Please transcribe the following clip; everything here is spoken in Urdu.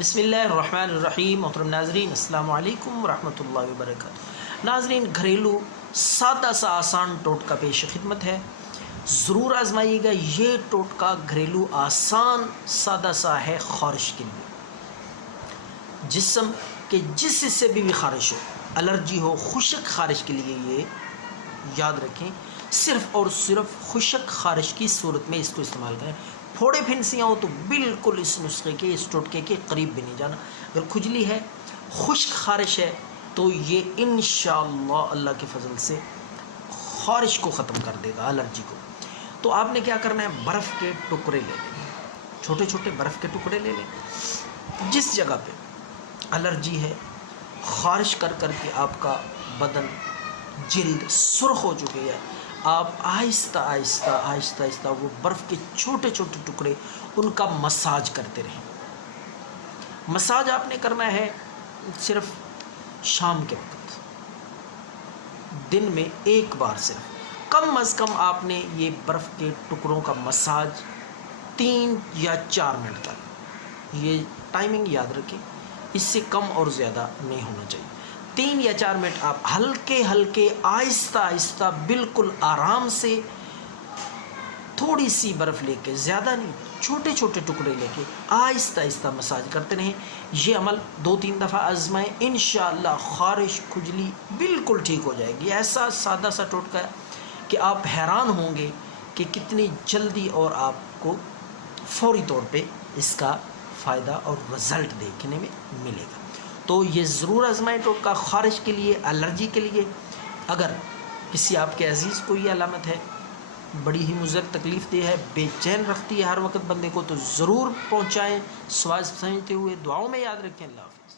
بسم اللہ الرحمن الرحیم. محترم ناظرین السلام علیکم ورحمۃ اللہ وبرکاتہ. ناظرین، گھریلو سادہ سا آسان ٹوٹکا پیش خدمت ہے. ضرور آزمائیے گا. یہ ٹوٹکا گھریلو آسان سادہ سا ہے خارش کے لیے. جسم کے جس حصے بھی خارش ہو، الرجی ہو، خشک خارش کے لیے یہ یاد رکھیں. صرف اور صرف خشک خارش کی صورت میں اس کو استعمال کریں. پھوڑے پھنسیاں ہو تو بالکل اس نسخے کے، اس ٹوٹکے کے قریب بھی نہیں جانا. اگر کھجلی ہے، خشک خارش ہے، تو یہ انشاءاللہ اللہ کے فضل سے خارش کو ختم کر دے گا، الرجی کو. تو آپ نے کیا کرنا ہے، برف کے ٹکڑے لے لیں، چھوٹے چھوٹے برف کے ٹکڑے لے لیں. جس جگہ پہ الرجی ہے، خارش کر کر کے آپ کا بدن، جلد سرخ ہو چکی ہے، آپ آہستہ آہستہ آہستہ آہستہ وہ برف کے چھوٹے چھوٹے ٹکڑے ان کا مساج کرتے رہیں. مساج آپ نے کرنا ہے صرف شام کے وقت، دن میں ایک بار. صرف کم از کم آپ نے یہ برف کے ٹکڑوں کا مساج 3 یا 4 منٹ تک، یہ ٹائمنگ یاد رکھیں، اس سے کم اور زیادہ نہیں ہونا چاہیے. 3 یا 4 منٹ آپ ہلکے ہلکے آہستہ آہستہ بالکل آرام سے تھوڑی سی برف لے کے، زیادہ نہیں، چھوٹے چھوٹے ٹکڑے لے کے آہستہ آہستہ مساج کرتے رہیں. یہ عمل 2-3 دفعہ آزمائیں، انشاءاللہ خارش، کھجلی بالکل ٹھیک ہو جائے گی. ایسا سادہ سا ٹوٹکا ہے کہ آپ حیران ہوں گے کہ کتنی جلدی اور آپ کو فوری طور پہ اس کا فائدہ اور رزلٹ دیکھنے میں ملے گا. تو یہ ضرور آزمائیں ٹوٹکا خارش کے لیے، الرجی کے لیے. اگر کسی آپ کے عزیز کو یہ علامت ہے، بڑی ہی مضر تکلیف دہ ہے، بے چین رکھتی ہے ہر وقت بندے کو، تو ضرور پہنچائیں. سوال سمجھتے ہوئے دعاؤں میں یاد رکھیں. اللہ حافظ.